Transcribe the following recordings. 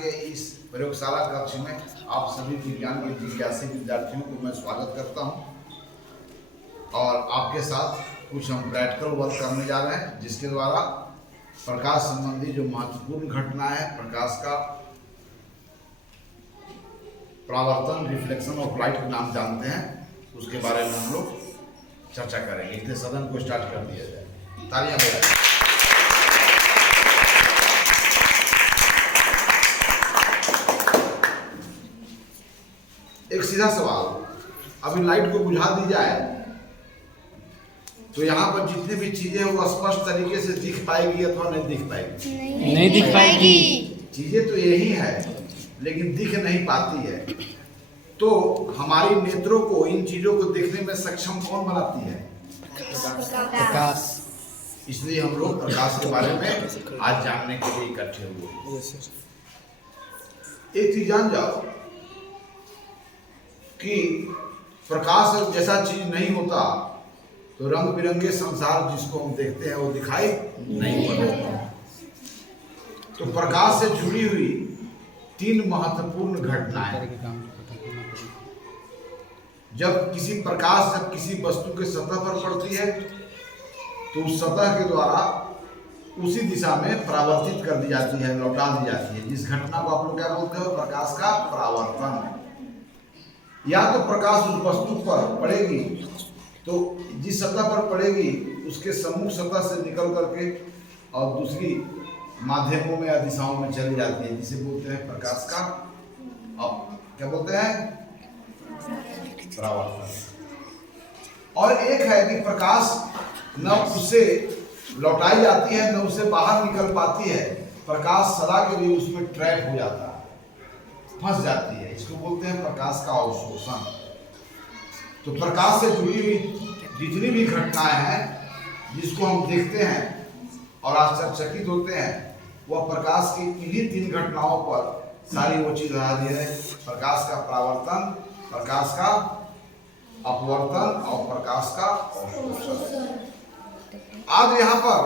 के इस प्रयोगशाला कक्ष में आप सभी विज्ञान के जिज्ञासी विद्यार्थियों को मैं स्वागत करता हूं और आपके साथ कुछ हम प्रैक्टिकल वर्क करने जा रहे हैं, जिसके द्वारा प्रकाश संबंधी जो महत्वपूर्ण घटना है, प्रकाश का परावर्तन, रिफ्लेक्शन ऑफ लाइट के नाम जानते हैं, उसके बारे में हम लोग चर्चा करेंगे। इसलिए सदन को स्टार्ट कर दिया जाए। तालियां बजाएं। एक सीधा सवाल, अभी लाइट को बुझा दी जाए तो यहाँ पर जितनी भी चीजें वो स्पष्ट तरीके से दिख पाएगी अथवा नहीं दिख पाएगी? नहीं दिख पाएगी। चीजें तो यही है लेकिन दिख नहीं पाती है। तो हमारी नेत्रों को, इन चीजों को देखने में सक्षम कौन बनाती है? प्रकाश। इसलिए हम लोग प्रकाश के बारे में आज जानने के लिए इकट्ठे हुए। एक चीज जान जाओ कि प्रकाश जैसा चीज नहीं होता तो रंग बिरंगे संसार जिसको हम देखते हैं वो दिखाई नहीं पड़ता। तो प्रकाश से जुड़ी हुई तीन महत्वपूर्ण घटनाएं। जब किसी वस्तु के सतह पर पड़ती है तो उस सतह के द्वारा उसी दिशा में परावर्तित कर दी जाती है, लौटा दी जाती है। जिस घटना को आप लोग क्या बोलते हो? प्रकाश का परावर्तन। या तो प्रकाश उस वस्तु पर पड़ेगी तो जिस सतह पर पड़ेगी उसके सम्मुख सतह से निकल करके और दूसरी माध्यमों में या दिशाओं में चली जाती है, जिसे बोलते हैं प्रकाश का क्या बोलते हैं? परावर्तन। और एक है कि प्रकाश न उससे लौटाई जाती है न उससे बाहर निकल पाती है, प्रकाश सदा के लिए उसमें ट्रैप हो जाता है, फंस जाती है। इसको बोलते हैं प्रकाश का अवशोषण। तो प्रकाश से जुड़ी हुई जितनी भी घटनाएं हैं जिसको हम देखते हैं और आश्चर्यचकित होते हैं, वह प्रकाश की इन्हीं तीन घटनाओं पर सारी वो चीज आधारित है। प्रकाश का परावर्तन, प्रकाश का अपवर्तन और प्रकाश का अवशोषण। आज यहाँ पर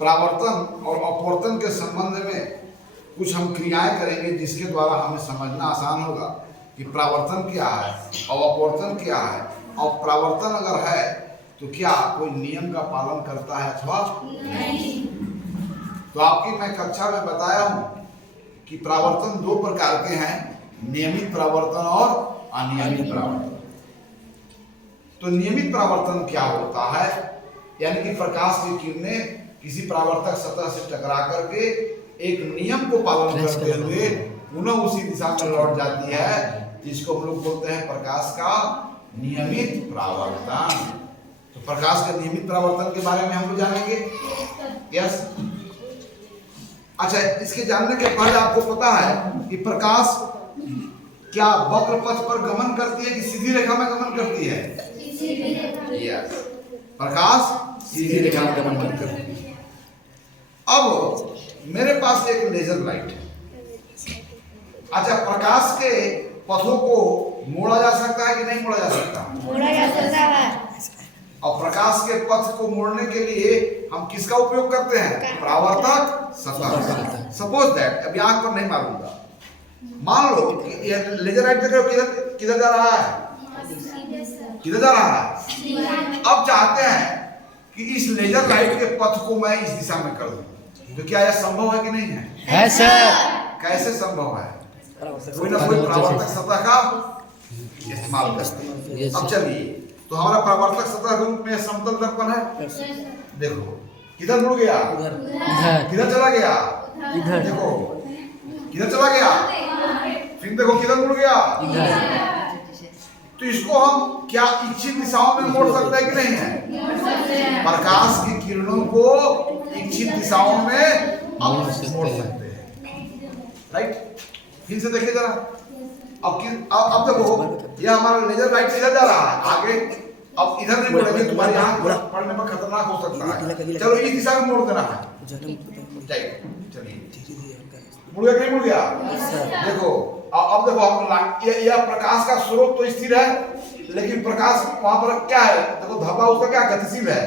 परावर्तन और अपवर्तन के संबंध में कुछ हम क्रियाएं करेंगे जिसके द्वारा हमें समझना आसान होगा कि परावर्तन क्या है और अपवर्तन क्या है, और परावर्तन अगर है तो क्या कोई नियम का पालन करता है अथवा नहीं। तो आपकी मैं कक्षा में बताया हूं कि परावर्तन दो प्रकार के हैं, नियमित परावर्तन और अनियमित परावर्तन। तो नियमित परावर्तन क्या होता है? यानी कि प्रकाश की किरणें किसी परावर्तक सतह से टकरा करके एक नियम को पालन करते हुए पुनः उसी दिशा में लौट जाती है, जिसको हम लोग बोलते हैं प्रकाश का नियमित परावर्तन। तो प्रकाश के नियमित परावर्तन के बारे में हम लोग जानेंगे। यस। अच्छा, इसके जानने के पहले आपको पता है कि प्रकाश क्या वक्र पथ पर गमन करती है कि सीधी रेखा में गमन करती है? यस, प्रकाश सीधी रेखा में गमन करती है। अब मेरे पास एक लेजर लाइट है। अच्छा, प्रकाश के पथों को मोड़ा जा सकता है कि नहीं मोड़ा जा सकता? मोड़ा जा सकता है। और प्रकाश के पथ को मोड़ने के लिए हम किसका उपयोग करते हैं? परावर्तक सतह। सपोज दैट, अभी आंख पर नहीं मारूंगा, मान लो कि ये लेजर लाइट देख रहे हो किधर जा रहा है? किधर जा रहा है? अब चाहते हैं कि इस लेजर लाइट के पथ को मैं इस दिशा में कर दूं, तो क्या यह संभव है कि नहीं है? है सर। कैसे संभव है? कोई ना कोई परावर्तक सतह का इस्तेमाल करते हैं। अब चलिए, तो हमारा परावर्तक सतह रूप में समतल दर्पण है। देखो किधर मुड़ गया? किधर चला गया? इधर। देखो किधर चला गया? फिर देखो किधर मुड़ गया? तो इसको हम क्या इच्छित दिशाओं में मोड़ सकते हैं कि नहीं है? प्रकाश की किरणों को इच्छित दिशाओं में मोड़ सकते हैं। राइट? फिर से देखिए जरा। अब देखो, यह हमारा लेजर लाइट इधर जा रहा है आगे। अब इधर नहीं मुड़ेंगे, तुम्हारी आंख पढ़ने में खतरनाक हो सकता है। चलो इस दिशा में मोड़ देना है। चलिए, मुड़ गया कि नहीं मुड़ गया? देखो अब देखो, हम यह प्रकाश का स्रोत तो स्थिर है, लेकिन प्रकाश वहां पर क्या है? देखो धब्बा उसका क्या गतिशील है?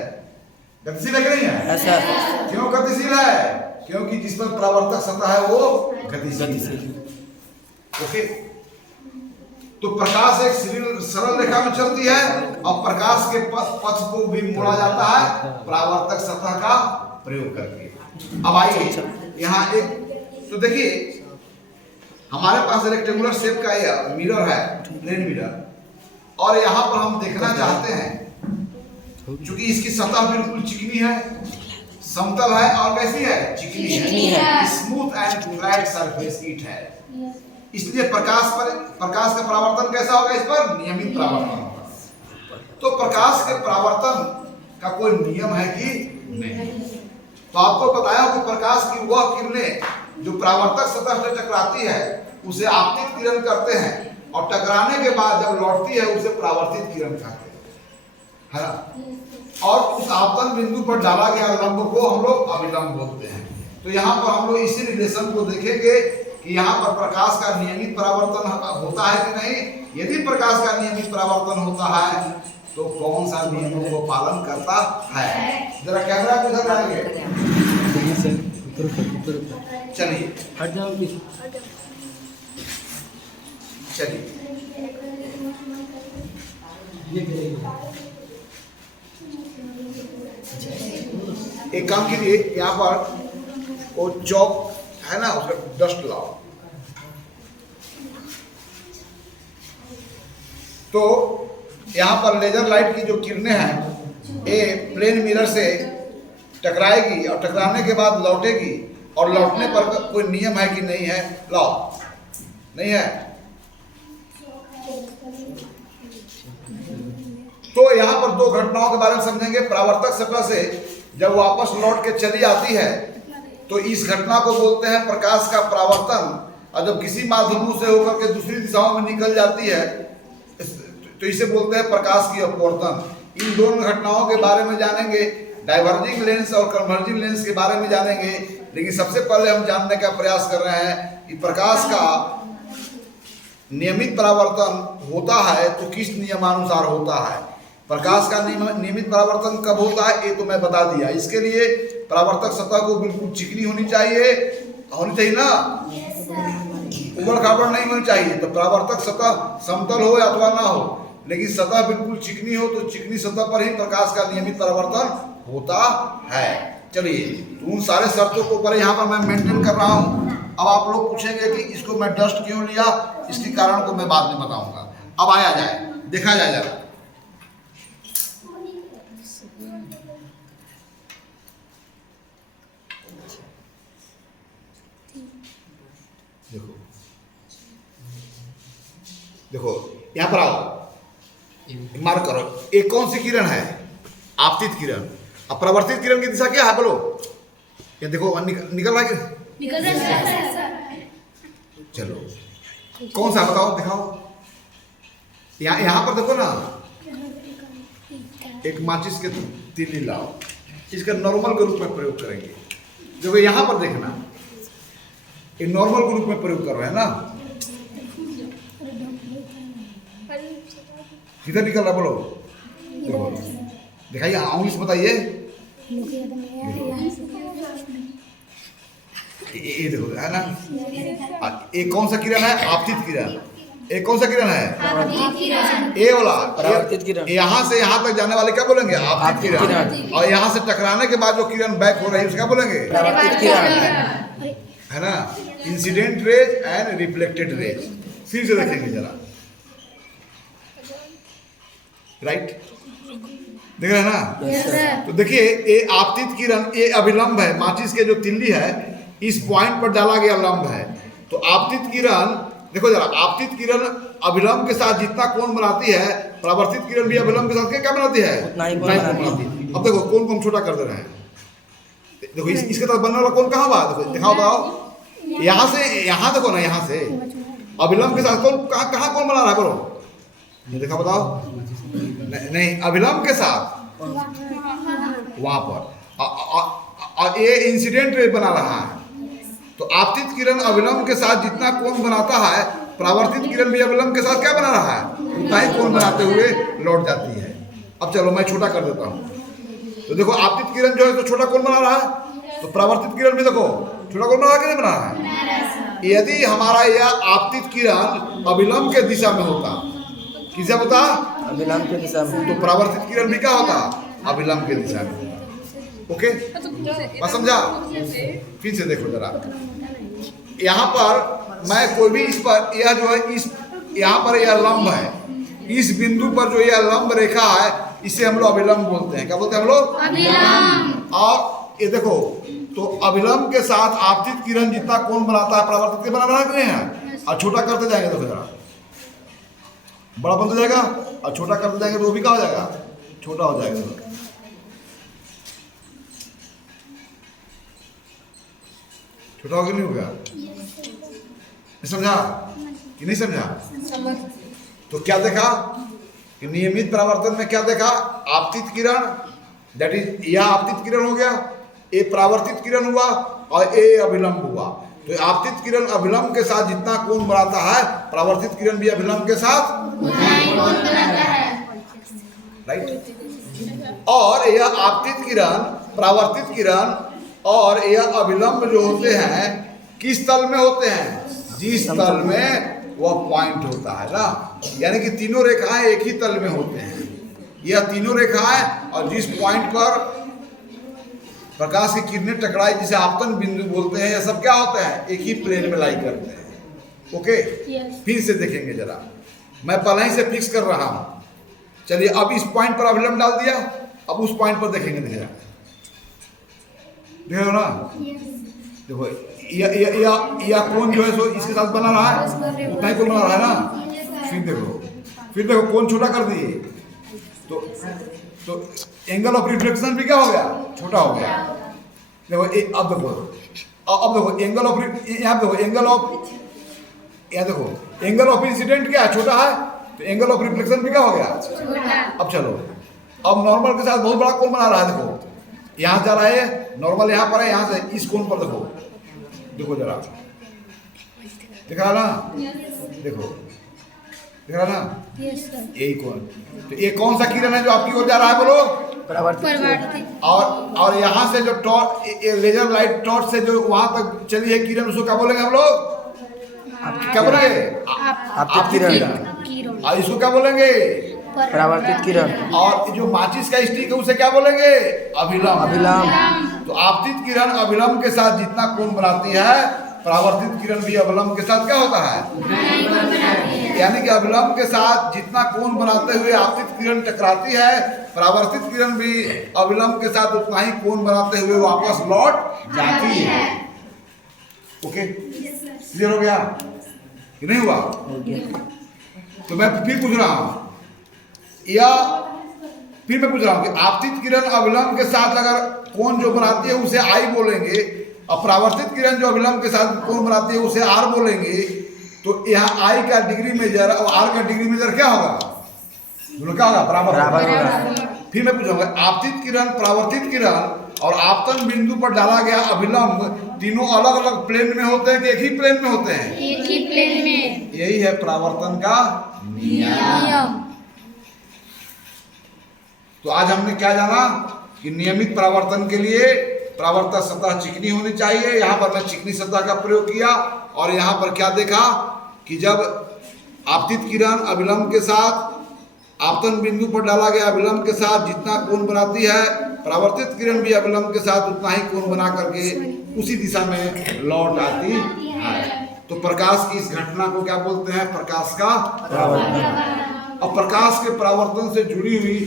गतिशील है कि नहीं है? क्यों गतिशील है? क्योंकि जिस पर परावर्तक सतह है वो गतिशील है। ओके, तो प्रकाश एक सरल रेखा में चलती है और प्रकाश के पथ को भी मोड़ा जाता है परावर्तक सतह का प्रयोग करके। अब आइए यहाँ एक, तो देखिए हमारे पास रेक्टेंगुलर शेप का ये मिरर है, प्लेन मिरर, और यहाँ पर हम देखना चाहते हैं, चूंकि इसकी सतह बिल्कुल चिकनी है, समतल है और कैसी है, चिकनी है, smooth and flat surface it है, इसलिए प्रकाश का परावर्तन कैसा होगा, इस पर नियमित परावर्तन होगा। तो प्रकाश के परावर्तन का कोई नियम है कि नहीं? तो आपको बताया कि प्रकाश की वह किरणें जो परावर्तक सतह से टकराती है उसे आपतित किरण करते हैं, और टकराने के बाद जब लौटती है उसे परावर्तित किरण कहते हैं, है ना। और उस आपतन बिंदु पर डाला गया लंब को हम लोग अभिलंब बोलते हैं। तो यहाँ पर हम लोग इसी रिलेशन को देखेंगे कि यहाँ पर प्रकाश का नियमित परावर्तन होता है कि नहीं। यदि प्रकाश का नियमित परावर्तन होता है तो कौन सा नियमों को पालन करता है। जरा कैमरा को इधर लाएंगे, चलिए चलिए एक काम कीजिए, यहाँ पर वो चौक है ना, उसका डस्ट लाओ। तो यहाँ पर लेजर लाइट की जो किरणें हैं ये प्लेन मिरर से टकराएगी और टकराने के बाद लौटेगी, और लौटने पर कोई नियम है कि नहीं है, लाओ, नहीं है। तो यहाँ पर दो घटनाओं के बारे में समझेंगे। परावर्तक सतह से जब वापस लौट के चली आती है तो इस घटना को बोलते हैं प्रकाश का परावर्तन, और जब किसी माध्यम से होकर के दूसरी दिशाओं में निकल जाती है तो इसे बोलते हैं प्रकाश की अपवर्तन। इन दोनों घटनाओं के बारे में जानेंगे, डाइवर्जिंग लेंस और कन्वर्जिंग लेंस के बारे में जानेंगे। लेकिन सबसे पहले हम जानने का प्रयास कर रहे हैं कि प्रकाश का नियमित परावर्तन होता है तो किस नियमानुसार होता है। प्रकाश का नियमित परावर्तन कब होता है ये तो मैं बता दिया। इसके लिए परावर्तक सतह को बिल्कुल चिकनी होनी चाहिए ना, उबड़ खाबड़ नहीं होनी चाहिए। तो परावर्तक सतह समतल हो अथवा ना हो, लेकिन सतह बिल्कुल चिकनी हो, तो चिकनी सतह पर ही प्रकाश का नियमित परावर्तन होता है। चलिए, तो उन सारे शर्तों को पर यहाँ पर मैं मेंटेन कर रहा हूँ। अब आप लोग पूछेंगे कि इसको मैं डस्ट क्यों लिया, इसके कारण को मैं बाद में बताऊंगा। अब आया जाए, देखा जाए जरा। देखो देखो यहाँ पर आओ, मार्क करो, एक कौन सी किरण है, आपतित किरण। अब परावर्तित किरण की दिशा क्या है बोलो, ये देखो निकल रहा है, चलो कौन सा बताओ, दिखाओ। यहाँ पर देखो ना, एक माचिस के तीली लाओ, इसका नॉर्मल के रूप में प्रयोग करेंगे। देखो यहाँ पर देखना, ये नॉर्मल के रूप में प्रयोग कर रहे हैं ना, किधर निकल रहा बोलो, दिखाइए, उंगली से बताइए। ये देखो है ना, एक कौन सा किरण है, आपतित किरण। एक कौन सा किरण है, ए वाला परावर्तित किरण। यहाँ से यहाँ तक जाने वाले क्या बोलेंगे, आपतित किरण। और यहाँ से टकराने के बाद जो किरण बैक हो रही है उसका बोलेंगे परावर्तित किरण, है ना। Incident raise and reflected raise, फिर से देखेंगे जरा, राइट, देख रहे हैं ना। तो देखिए, ये आपतित किरण, ये अभिलंब है, माचिस के जो तिल्ली है इस पॉइंट पर डाला गया लंब है। तो आपतित किरण देखो जरा, आपतित किरण अभिलंब के साथ जितना कोण बनाती है, परावर्तित किरण भी अभिलंब के साथ क्या बनाती है, उतना ही कोण बनाती है। अब देखो कोण को हम छोटा कर दे रहे हैं, देखो इसके साथ बनने वाला कोण कहाँ हुआ, देखो दिखाओ बताओ, यहाँ से यहाँ देखो ना, यहाँ से अभिलंब के साथ कोण कहाँ कोण बना रहा है बोलो, ये देखा बताओ, नहीं अभिलंब के साथ वहां पर, और ये इंसिडेंट रे बना रहा है। तो आपतित किरण अभिलंब के साथ जितना कोण बनाता है, परावर्तित किरण भी अभिलंब के साथ क्या बना रहा है, उतना ही कोण बनाते हुए लौट जाती है। अब चलो मैं छोटा कर देता हूँ। तो देखो आपतित किरण जो है तो छोटा कोण बना रहा है, तो परावर्तित किरण भी देखो छोटा कोण बना के नहीं बना है। यदि हमारा यह आपतित किरण अभिलंब के दिशा में होता, किस दिशा में होता? अभिलंब के दिशा में। तो परावर्तित किरण भी क्या होता? अभिलंब के दिशा में होता। ओके, बस समझा? फिर से देखो जरा, यहाँ पर मैं कोई भी इस पर, यह जो है इस यहाँ पर यह लंब है, इस बिंदु पर जो यह लंब रेखा है इसे हम लोग अभिलंब बोलते हैं। क्या बोलते हैं हम लोग? अभिलंब। और ये देखो, तो अभिलंब के साथ आपतित किरण जितना कोण बनाता है परावर्तित किरण बना रहे हैं, और छोटा करते जाएंगे देखो जरा, बड़ा बनता जाएगा और छोटा करते जाएंगे तो वो भी क्या हो जाएगा? छोटा हो जाएगा। छोटा हो गया नहीं हो गया? समझा कि नहीं समझा? तो क्या देखा कि नियमित परावर्तन में क्या देखा? आपतित किरण, दैट इज यह आपतित किरण हो गया, ये परावर्तित किरण हुआ और ये अभिलंब हुआ। तो आपतित किरण अभिलंब के साथ जितना कोण बनाता है, परावर्तित किरण भी अभिलंब के साथ राइट। और यह आपतित किरण, परावर्तित किरण और यह अभिलंब जो होते हैं किस तल में होते हैं? जिस तल में वह पॉइंट होता है ना, यानी कि तीनों रेखाएं एक ही तल में होते हैं। यह तीनों रेखाएं और जिस पॉइंट पर प्रकाश की किरणें टकराई, जिसे आपतन बिंदु बोलते हैं, यह सब क्या होते हैं? एक ही प्लेन में लाई करते हैं। ओके, फिर से देखेंगे जरा, मैं पहले ही से फिक्स कर रहा हूं। चलिए अब इस पॉइंट पर अभिलंब डाल दिया, अब उस पॉइंट पर देखेंगे। देखो ना, देखो या कोण जो है सो इसके साथ बना रहा है, उतना ही कोण बना रहा है ना। फिर देखो कोण छोटा कर दिए, तो एंगल ऑफ रिफ्लेक्शन भी क्या हो गया? छोटा हो गया। देखो अब देखो एंगल ऑफ, यहाँ देखो एंगल ऑफ, यहाँ देखो एंगल ऑफ इंसिडेंट क्या है? छोटा है, तो एंगल ऑफ रिफ्लेक्शन भी क्या हो गया? अब चलो, अब नॉर्मल के साथ बहुत बड़ा कोण बना रहा है। देखो यहाँ जा रहा है, नॉर्मल यहाँ पर है, यहाँ से इस कोण पर देखो, देखो जरा, दिख रहा ना? देखो दिख रहा ना? यही कोण। तो ये कौन सा किरण है जो आपकी ओर जा रहा है? बोलो। परावर्तित। और यहाँ से जो टॉर्च, लेजर लाइट टॉर्च से जो वहां तक चली है किरण, उसको क्या बोलेंगे हम लोग? क्या बोलेंगे? आपतित किरण। और इसको क्या बोलेंगे? परावर्तित किरण। और जो माचिस का स्टिक है उसे क्या बोलेंगे? अभिलंब। अभिलंब। तो आपतित किरण अभिलंब के साथ जितना कोण बनाती है, परावर्तित किरण भी अभिलंब के साथ क्या होता है? यानी कि अभिलंब के साथ जितना कोण बनाते हुए आपतित किरण टकराती है, परावर्तित किरण भी अभिलंब के साथ उतना ही कोण बनाते हुए वापस लौट जाती है। ओके, क्लियर हो गया कि नहीं हुआ? तो मैं फिर पूछ रहा हूं, या फिर मैं पूछ रहा हूं कि आपतित किरण अभिलंब के साथ अगर कोण जो बनाती है उसे आई बोलेंगे, और परावर्तित किरण जो अभिलंब के साथ कोण बनाती है उसे आर बोलेंगे, तो यहाँ आई का डिग्री मेजर और आर का डिग्री मेजर क्या होगा? दोनों क्या होगा? बराबर। फिर मैं पूछूंगा, आपतित किरण, परावर्तित किरण और आपतन बिंदु पर डाला गया अभिलंब तीनों अलग अलग प्लेन में होते हैं कि एक ही प्लेन में होते हैं? एक ही प्लेन में। यही है परावर्तन का नियम। तो आज हमने क्या जाना कि नियमित परावर्तन के लिए परावर्तक सतह चिकनी होनी चाहिए। यहाँ पर मैं चिकनी सतह का प्रयोग किया, और यहाँ पर क्या देखा कि जब आपतित किरण अभिलंब के साथ आपतन बिंदु पर डाला गया अभिलंब के साथ जितना कोण बनाती है, परावर्तित किरण भी अभिलंब के साथ उतना ही कोण बना करके उसी दिशा में लौट आती है। तो प्रकाश की इस घटना को क्या बोलते हैं? प्रकाश का परावर्तन। अब प्रकाश के परावर्तन से जुड़ी हुई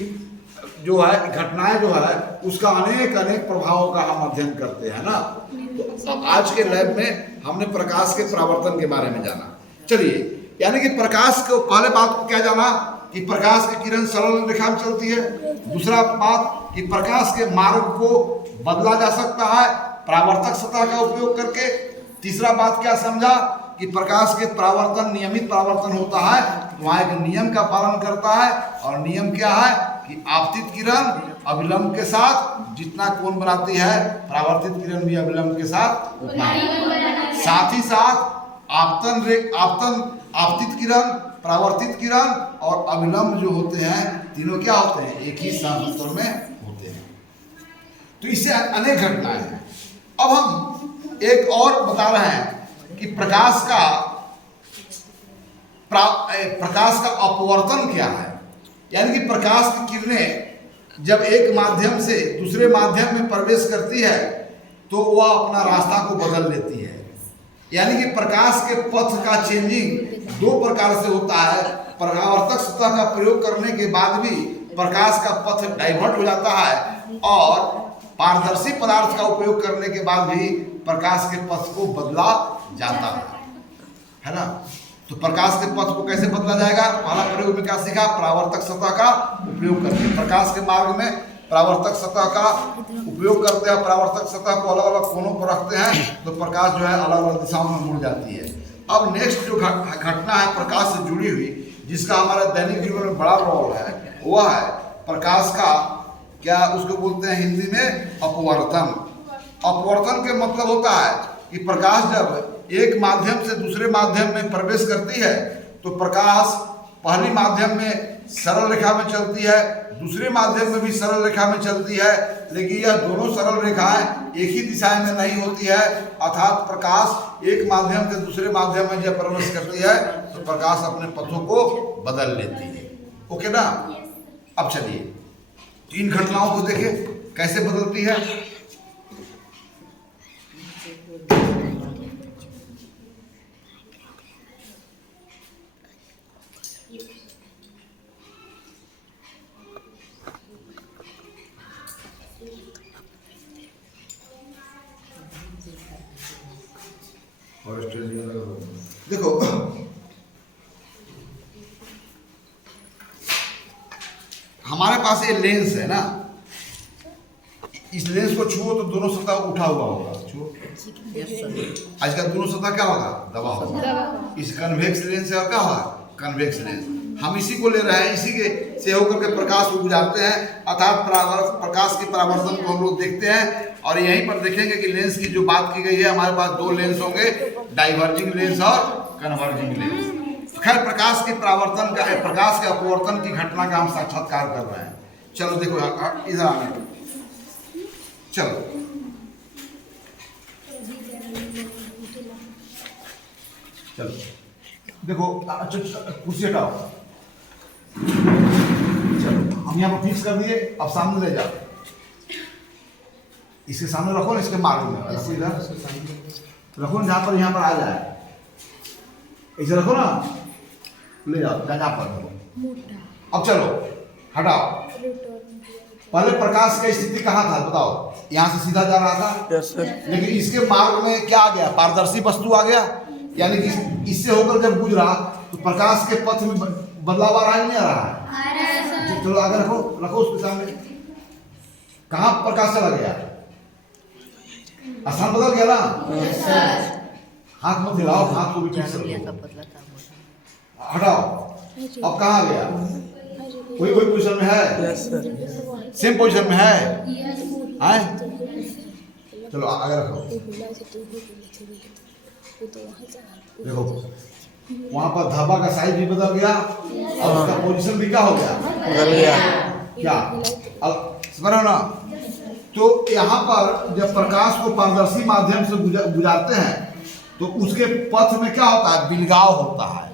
जो है घटनाएं जो है उसका अनेक प्रभावों का हम अध्ययन करते हैं ना। तो आज के लैब में हमने प्रकाश के परावर्तन के बारे में जाना। चलिए, यानी कि प्रकाश को पहले बात को क्या जाना कि प्रकाश की किरण सरल रेखा में चलती है। दूसरा बात कि प्रकाश के मार्ग को बदला जा सकता है परावर्तक सतह का उपयोग करके। तीसरा बात क्या समझा कि प्रकाश के परावर्तन नियमित परावर्तन होता है, वहाँ एक नियम का पालन करता है, और नियम क्या है कि आपतित किरण अभिलंब के साथ जितना कोण बनाती है, परावर्तित किरण भी अभिलंब के साथ उतना ही। साथ ही साथ आपतित किरण, परावर्तित किरण और अभिलंब जो होते हैं तीनों क्या होते हैं? एक ही समतल में होते हैं। तो इससे अनेक घटनाएं हैं। अब हम एक और बता रहे हैं कि प्रकाश का अपवर्तन क्या है। यानी कि प्रकाश की किरणें जब एक माध्यम से दूसरे माध्यम में प्रवेश करती है तो वह अपना रास्ता को बदल लेती है। यानी कि प्रकाश के पथ का चेंजिंग दो प्रकार से होता है। परावर्तक सतह का प्रयोग करने के बाद भी प्रकाश का पथ डाइवर्ट हो जाता है और पारदर्शी पदार्थ का उपयोग करने के बाद भी प्रकाश के पथ को बदला जाता है ना। तो प्रकाश के पथ को कैसे बदला जाएगा? पहला प्रयोग में क्या सीखा? परावर्तक सतह का उपयोग करके प्रकाश के मार्ग में परावर्तक सतह का उपयोग करते हैं। परावर्तक सतह को अलग अलग कोनों पर रखते हैं तो प्रकाश जो है अलग अलग दिशाओं में मुड़ जाती है। अब नेक्स्ट जो घटना है प्रकाश से जुड़ी हुई, जिसका हमारे दैनिक जीवन में बड़ा रोल है, वह है प्रकाश का क्या उसको बोलते हैं हिंदी में अपवर्तन। अपवर्तन के मतलब होता है कि प्रकाश जब एक माध्यम से दूसरे माध्यम में प्रवेश करती है तो प्रकाश पहली माध्यम में सरल रेखा में चलती है, दूसरे माध्यम में भी सरल रेखा में चलती है, लेकिन यह दोनों सरल रेखाएं एक ही दिशा में नहीं होती है। अर्थात प्रकाश एक माध्यम से दूसरे माध्यम में जब प्रवेश करती है तो प्रकाश अपने पथों को बदल लेती है। ओके ना। अब चलिए तीन घटनाओं को देखें कैसे बदलती है। देखो हमारे पास ये लेंस है ना, इस लेंस को छुओ तो दोनों सतह उठा हुआ होगा। छुओ, आज का दोनों सतह क्या होगा? दबा होगा। इस कन्वेक्स लेंस है और क्या होगा? Convex lens. हम इसी को ले रहे हैं, इसी के से होकर के प्रकाश को गुजारते हैं। अर्थात प्रकाश के परावर्तन को हम लोग देखते हैं और यहीं पर देखेंगे कि लेंस की जो बात की गई है, हमारे पास दो लेंस होंगे, डाइवर्जिंग लेंस और कन्वर्जिंग लेंस। खैर प्रकाश के परावर्तन का, प्रकाश के अपवर्तन की घटना का हम साक्षात्कार कर रहे हैं। चलो देखो इधर आने, चलो चलो देखो, कुर्सी हटाओ। चलो हम यहाँ पर फिक्स कर दिए, अब सामने ले जाओ, इसके सामने रखो ना, इसके मार्ग में रखो, इधर रखो ना, जहाँ पर यहाँ पर आ जाए, इसे रखो ना, ले जाओ जहाँ पर रखो। अब चलो हटाओ। पहले प्रकाश की स्थिति कहाँ था बताओ? यहाँ से सीधा जा रहा था। Yes sir. लेकिन इसके मार्ग में क्या आ गया? पारदर्शी वस्तु आ गया। यानी कि इससे होकर जब गुजरा तो प्रकाश के पथ में बदलाव आ रहा है नहीं आ रहा है? चलो आगे रखो, रखो उसके सामने। कहाँ प्रकाश चला गया? स्थान बदल गया ना? हाथ मत हिलाओ, हाथ को भी ठीक से हटाओ। अब कहाँ गया? कोई पोजीशन में है? Yes sir. सेम पोजीशन में है? चलो आगे रखो। देखो वहां पर धाबा का साइज भी बदल गया और उसका पोजीशन भी क्या हो गया? बदल गया। क्या अब समझो ना। तो यहाँ पर जब प्रकाश को पारदर्शी माध्यम से गुजारते हैं तो उसके पथ में क्या होता है? बिलगाव होता है।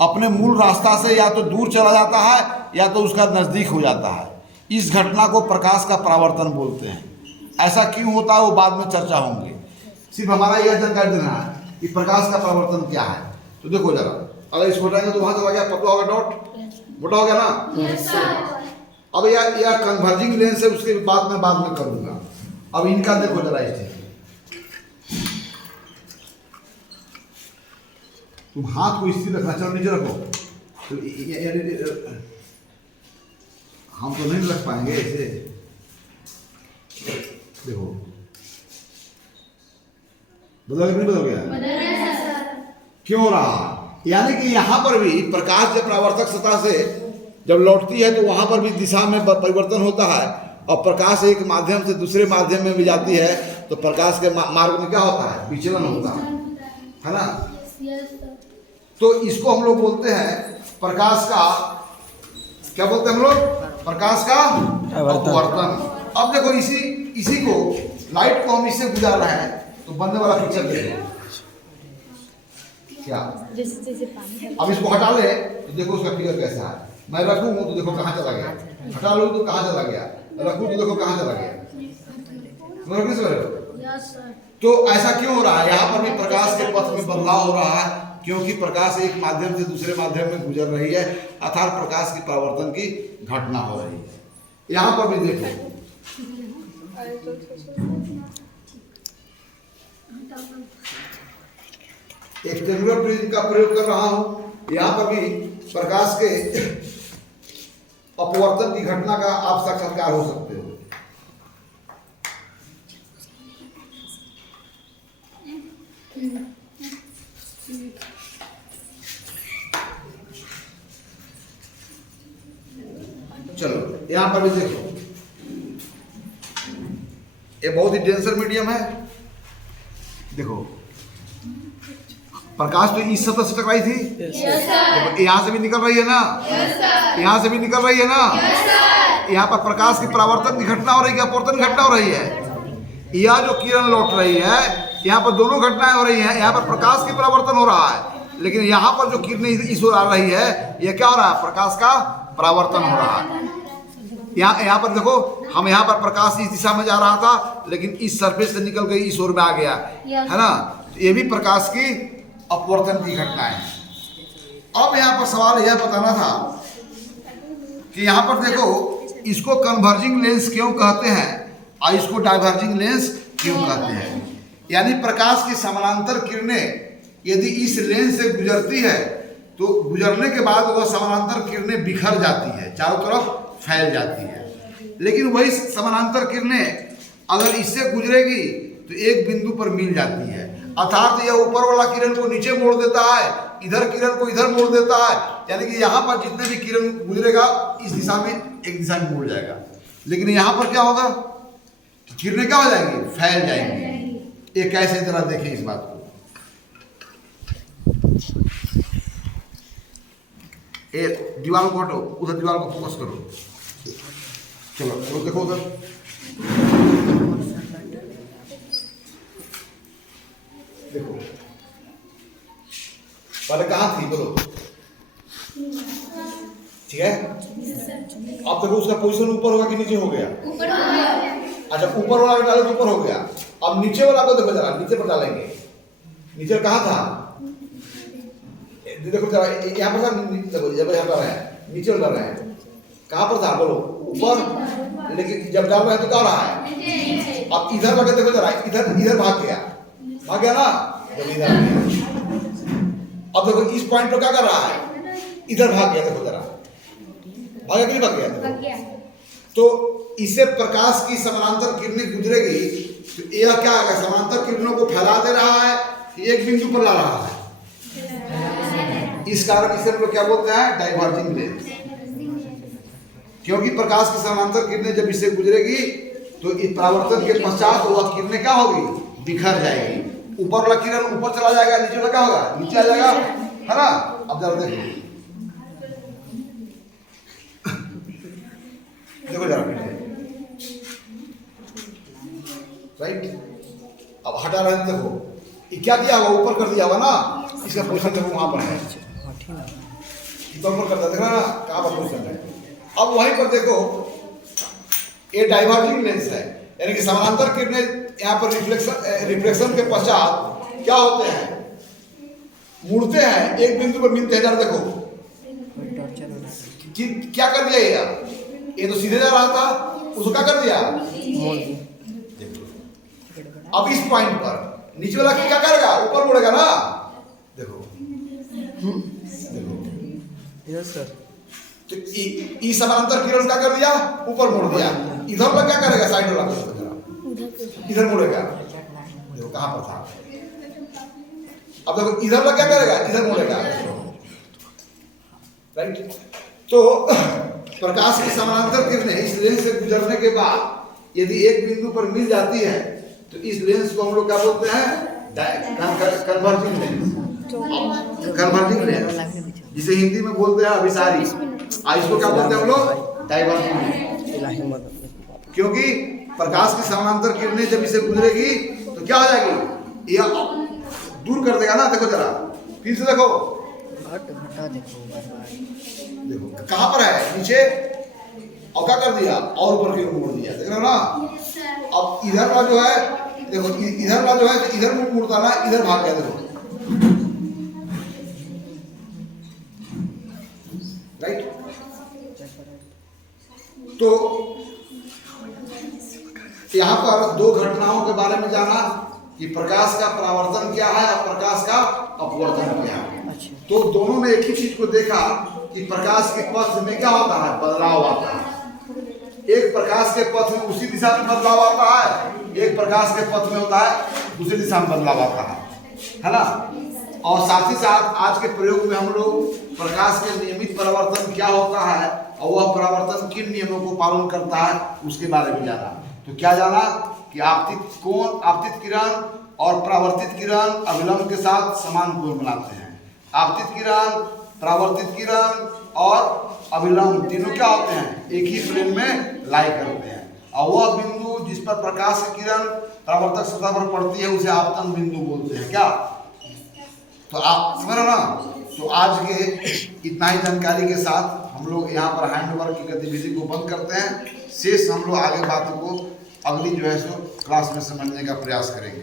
अपने मूल रास्ता से या तो दूर चला जाता है या तो उसका नजदीक हो जाता है। इस घटना को प्रकाश का परावर्तन बोलते हैं। ऐसा क्यों होता है वो बाद में चर्चा होंगी। सिर्फ हमारा यह जानकारी देना है कि प्रकाश का परावर्तन क्या है। तो देखो जरा, अगर इसको हटाएंगे तो वहां चला गया, पतला होगा डॉट, मोटा हो गया ना। अब यह कन्वर्जिंग लेंस है, उसके बाद में करूंगा। अब इनका देखो जरा स्थिति। तुम हाथ को स्थिर रखना, चलो नीचे रखो। तो हम तो नहीं रख पाएंगे ऐसे। देखो बदल नहीं बदल गया? क्यों रहा? यानी कि यहाँ पर भी प्रकाश जब परावर्तक सतह से जब लौटती है तो वहां पर भी दिशा में परिवर्तन होता है और प्रकाश एक माध्यम से दूसरे माध्यम में भी जाती है तो प्रकाश के मार्ग में क्या होता है? विचलन होता है ना। तो इसको हम लोग बोलते हैं प्रकाश का, क्या बोलते हैं हम लोग? प्रकाश का अपवर्तन। अब देखो इसी को लाइट को हम इससे गुजार रहे हैं तो बनने वाला पिक्चर देखो क्या। जैसे जैसे पानी अब इसको हटा ले तो देखो उसका फिगर कैसा है। मैं रखूँ तो देखो कहाँ चला गया, हटा लूँ तो कहाँ चला गया, रखूँ तो देखो कहाँ चला गया। समझ किस रहे हो? तो ऐसा क्यों हो रहा है? यहाँ पर भी प्रकाश के पथ में बदलाव हो रहा है, क्योंकि प्रकाश एक माध्यम से दूसरे माध्यम में गुजर रही है, अर्थात प्रकाश की परावर्तन की घटना हो रही है। यहाँ पर भी देखो एक टेंगुलर प्रिज्म का प्रयोग कर रहा हूं। यहाँ पर भी प्रकाश के अपवर्तन की घटना का आप साक्षात्कार हो सकते हो। चलो यहाँ पर भी देखो, ये बहुत ही डेंसर मीडियम है। देखो प्रकाश तो इस सतह से टकराई थी, यहाँ से भी निकल रही है ना, यहाँ से भी निकल रही है ना। यहाँ पर प्रकाश की परावर्तन की घटना हो रही है, अपवर्तन की घटना हो रही है। यह जो किरण लौट रही है, यहाँ पर दोनों घटनाएं हो रही हैं। यहाँ पर प्रकाश की परावर्तन हो रहा है, लेकिन यहाँ पर जो किरणें इस ओर आ रही है, यह क्या हो रहा है? प्रकाश का परावर्तन हो रहा है। यहाँ पर देखो, हम यहाँ पर प्रकाश इस दिशा में जा रहा था, लेकिन इस सरफेस से निकल गई, इस ओर में आ गया, है ना। ये भी प्रकाश की अपवर्तन की घटना है। अब यहाँ पर सवाल यह बताना था कि यहाँ पर देखो, इसको कन्वर्जिंग लेंस क्यों कहते हैं और इसको डाइवर्जिंग लेंस क्यों कहते हैं। यानी प्रकाश की समानांतर किरणें यदि इस लेंस से गुजरती है तो गुजरने के बाद वह समानांतर किरणें बिखर जाती है, चारों तरफ फैल जाती है। लेकिन वही समानांतर किरणें अगर इससे गुजरेगी तो एक बिंदु पर मिल जाती है, अर्थात यह ऊपर वाला किरण को नीचे मोड़ देता है, इधर किरण को इधर मोड़ देता है। यानी कि यहाँ पर जितने भी किरण गुजरेगा इस दिशा में, एक दिशा में मुड़ जाएगा। लेकिन यहाँ पर क्या होगा? किरणें क्या हो जाएंगी? फैल जाएंगी। एक ऐसे तरह देखें इस बात को। दीवार को हटो, उधर दीवार को फोकस करो। चलो देखो उधर, देखो पहले कहाँ थी बोलो, ठीक है। अब देखो उसका पोजीशन ऊपर होगा कि नीचे हो गया? ऊपर हो गया। अच्छा, ऊपर वाला डाले तो ऊपर हो गया। अब नीचे वाला को देखो जरा, नीचे पर डालेंगे। नीचे कहाँ था? देखो जरा, यहाँ पर था, देखो जब यहाँ पर है, नीचे डाल रहे हैं, कहाँ पर था बोलो? ऊपर। लेकिन जब डाल रहे हैं तो क्या हो रहा है? अब इधर लगे देखो जरा, इधर भाग गया ना, जब इधर आ गया। अब देखो इस पॉइंट पर क्या कर रहा है? इधर भाग गया, देखो जरा भागा कि नहीं भाग गया? तो इससे प्रकाश की समानांतर किरणें गुजरेगी तो यह क्या है? समानांतर किरणों को फैला दे रहा है कि एक बिंदु पर ला रहा है। इस कारण इसे हम लोग क्या बोलते हैं? Diverging lens. क्योंकि प्रकाश की समानांतर किरणें जब इससे गुजरेगी तो इस परावर्तन के पश्चात वह किरणें क्या होगी? बिखर जाएगी। ऊपर वाला किरण ऊपर चला जाएगा, नीचे वाला क्या होगा? नीचे आ जाएगा, है ना। अब जरा देखो, देखो जरा राइट। अब हटा रहे हैं, देखो ये क्या किया हुआ? ऊपर कर दिया हुआ ना, इसका पोजीशन देखो वहां पर है, ऊपर कर दिया, देख रहा ना कहां पर पोजीशन है। अब वहीं पर देखो, ये डाइवर्जिंग लेंस है, यानी कि समानांतर किरणें यहाँ पर रिफ्लेक्शन के पश्चात क्या होते हैं? मुड़ते हैं, एक बिंदु पर मिलते हैं। देखो क्या कर दिया? ये तो सीधे जा रहा था, उसको क्या कर दिया? अब इस पॉइंट पर नीचे वाला क्या करेगा? ऊपर मुड़ेगा ना। देखो यस सर। तो ई समानांतर किरण क्या कर दिया? ऊपर मोड़ दिया। इधर वाला क्या करेगा? साइड वाला इधर मुड़ेगा। देखो कहां पर था? अब देखो इधर वाला क्या करेगा? इधर मुड़ेगा, राइट। तो प्रकाश की समानांतर किरणें इस लेंस से गुजरने के बाद यदि एक बिंदु पर मिल जाती है तो इस लेंस को हम लोग क्या बोलते हैं? Converging lens. कन्वर्जिंग लेंस जिसे हिंदी में बोलते हैं अभिसारी, इसको क्या बोलते हैं हम लोग? Diverging lens. क्योंकि प्रकाश की समानांतर किरणें जब इसे गुजरेगी तो क्या हो जाएगी, ये दूर कर देगा ना। देखो जरा फिर से देखो, घटा देखो देखो कहाँ पर है, नीचे, और क्या कर दिया, और ऊपर की ओर मोड़ दिया, देख रहे हो ना। अब इधर का जो है, देखो इधर का जो है इधर मुड़ मुड़ता ना, इधर भाग गया, देखो राइट। तो यहाँ पर दो घटनाओं के बारे में जाना कि प्रकाश का परावर्तन क्या है और प्रकाश का अपवर्तन क्या है। तो दोनों में एक ही चीज को देखा कि प्रकाश के पथ में क्या होता है, बदलाव आता है। एक प्रकाश के पथ में उसी दिशा में बदलाव आता है, एक प्रकाश के पथ में होता है दूसरी दिशा में बदलाव आता है ना। और साथ ही साथ आज के प्रयोग में हम लोग प्रकाश के नियमित परावर्तन क्या होता है और वह परावर्तन किन नियमों को पालन करता है उसके बारे में जाना। तो क्या जाना कि आपतित कोण, आपतित किरण और परावर्तित किरण अभिलंब के साथ समान कोण बनाते हैं। आपतित किरण, परावर्तित किरण और अभिलंब तीनों क्या होते हैं, एक ही प्लेन में लाई करते हैं। और वह बिंदु जिस पर प्रकाश की किरण परावर्तक सतह पर पड़ती है उसे आपतन बिंदु बोलते हैं। क्या, तो आप समझ रहे ना। तो आज के इतना ही जानकारी के साथ हम लोग यहाँ पर हैंडवर्क की गतिविधि को बंद करते हैं। शेष हम लोग आगे बातों को अगली जो है सो क्लास में समझने का प्रयास करेंगे।